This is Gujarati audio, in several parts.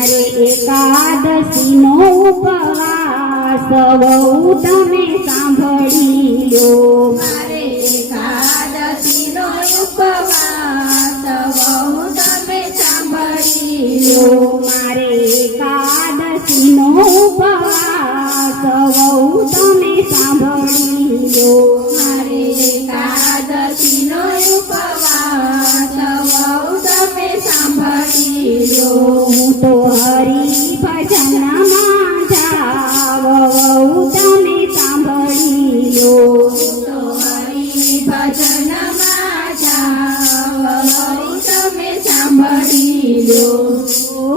મારે એકાદશી નો ઉપવાસ વહુ તમે સાંભળી લો મારે એકાદશી નો ઉપવાસ વહુ તમે સાંભળી લો મારે એકાદશી નો ઉપવાસ વહુ તમે સાંભળી લો મારે એકાદશી નો ઉપવાસ વહુ તમે સાંભળી લો હું તો હરિ ભજનમાં જાવ વહુ તમે સાંભળી લો તો હરિ ભજનમાં જાવ વહુ તમે સાંભળી લો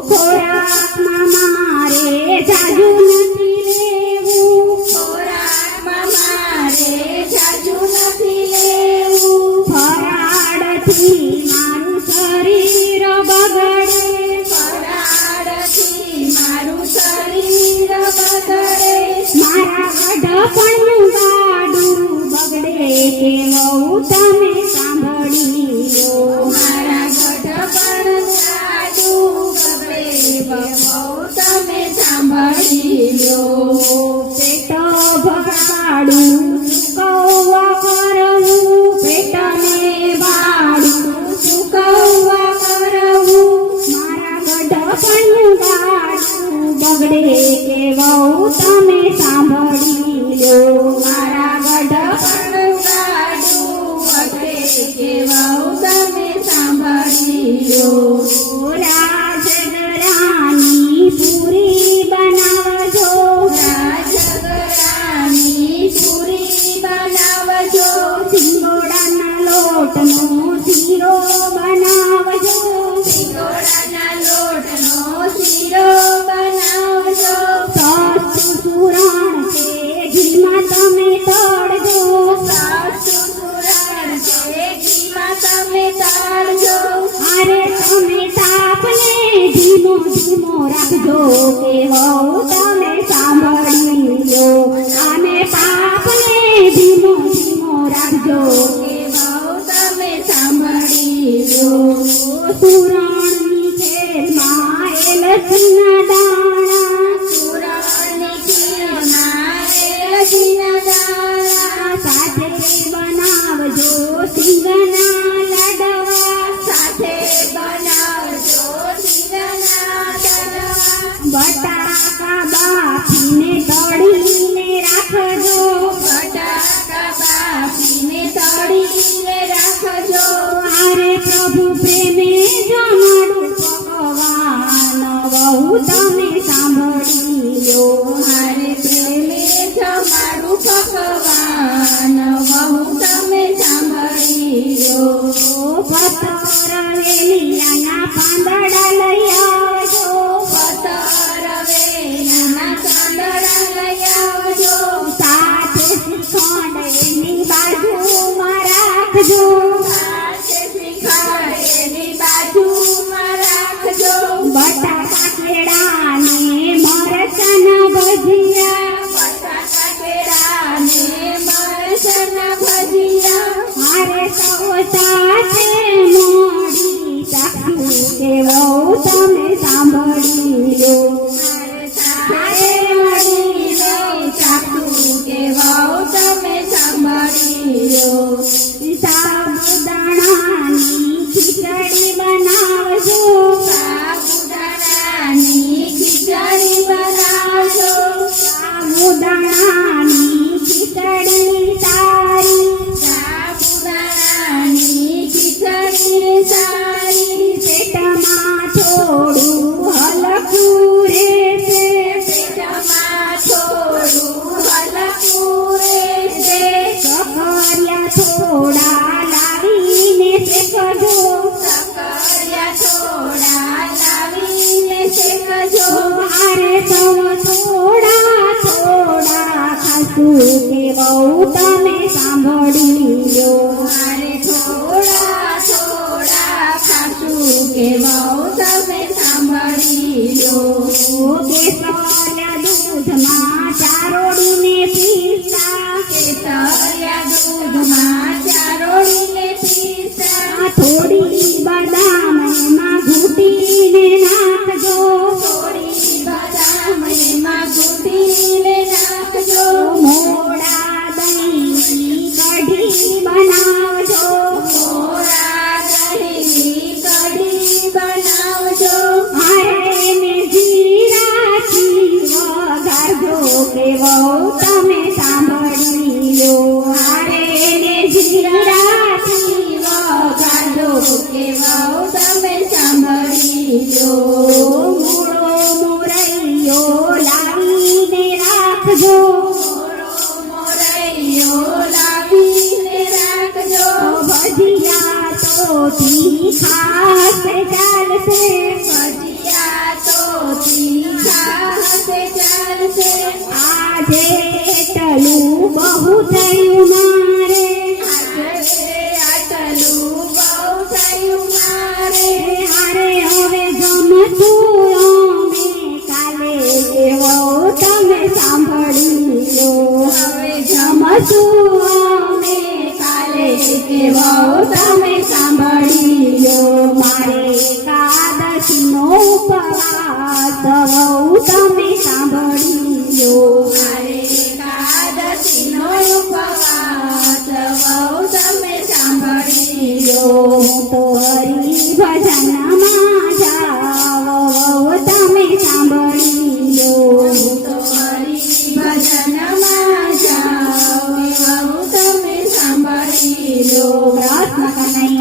ખોરાકમાં મારે જાજુ નથી લેવું ખોરાકમાં મારે જાજુ નથી લેવું ફરાળથી મારું શરીર બગડે ફરાળથી મારું શરીર બગડે મારા ગઢપણનું ગાડું બગડે કે વહુ તમે સાંભળી લો મારા ગઢપણ ગાડું બગડે વહુ તમે સાંભળી લો પેટ ભરાડું ચૂકવવા કરવું પેટને વાળું ચૂકવવા કરવું મારા ગઢપણનું ગાડું બગડે કે વહુ તમે સાંભળી લો મારા ગઢપણ ગાડું બગડે કે વહુ તમે સાંભળી લો રાજગરાની પૂરી બનાવજો રાજગરાની પૂરી બનાવજો સિંગોડાના લોટનો શીરો બનાવજો સિંગોડાના લોટનો શીરો બનાવજો સાસુ સુરણ છે ઘીમાં તમે તળજો સાસુ સુરણ છે ઘીમાં તમે તળજો અરે તમે તાપને ધીમો ધીમો રાખજો કે વહુ તમે સાંભળી લો અને પાપને ધીમો ધીમો રાખજો કે વહુ તમે સાંભળી લો સુરણની ખેરમાં એલચીના દાણા સુરણની ખીરમાં એલચીના દાણા સાથે બનાવજો સિંગના લાડવા સાથે બનાવજો સિંગના લાડવા બટાકા બાફીને તળીને રાખજો બટાકા બાફીને તળીને રાખજો અરે પ્રભુ પ્રેમે જમાડું પકવાન વહુ તમે સાંભળી લો મારે પ્રેમે જમાડું પકવાન વહુ તમે સાંભળી લો પતરવેલિયાના પાંદડા લઈ આવજો પતરવેલીના પાંદડા લઈ આવજો સાથે શ્રીખંડ એની બાજુમાં રાખજો સાથે શ્રીખંડ એની બાજુમાં રાખજો બટાકા કેળાને મરચાના ભજીયા બટાકા કેળાને મરચાના ભજીયા મારે સૌ સાથે મોડી ચાખ્યું કે વહુ તમે સાંભળી લો મારે સાથે મળીને ચાખ્યું કે વહુ તમે સાંભળી લો સાબુદાણાની ખીચડી બનાવજો સાબુદાણાની ખીચડી બનાવજો સાબુદાણાની ખીચડી સારી સાબુદાણાની ખીચડી સારી પેટમાં થોડું હલકું રહેશે પેટમાં થોડું હલકું રહેશે સકરિયા થોડા લાવીને શેકજો સકરિયા થોડા લાવીને શેકજો મારે સૌ થોડા થોડા ખાશું કે વહુ તમે સાંભળી લો મારે થોડા થોડા ખાશું કે વહુ તમે સાંભળી લો કેસરિયા દૂધમાં ચારોડીને પીસતા કેસરિયા દૂધમાં ચારોળીને પીસા થોડી બદામ એમાં ઘૂંટીને નાખજો છે આજે એટલું બહુ થયું મારે આજે આટલું બહુ થયું મારે હારે હવે જમશું અમે કાલે કેવો તમે સાંભળી લો હવે જમશું અમે કાલે કેવો તમે સાંભળી લો મારે એકાદશીનો ઉપવાસ વહુ તમે સાંભળી લો મારે એકાદશીનો ઉપવાસ વહુ તમે સાંભળી લો હું તો હરિ ભજનમાં જાવ વહુ તમે સાંભળી લો હું તો હરિ ભજનમાં જાઉં વહુ તમે સાંભળી લો કૃષ્ણ કનૈયા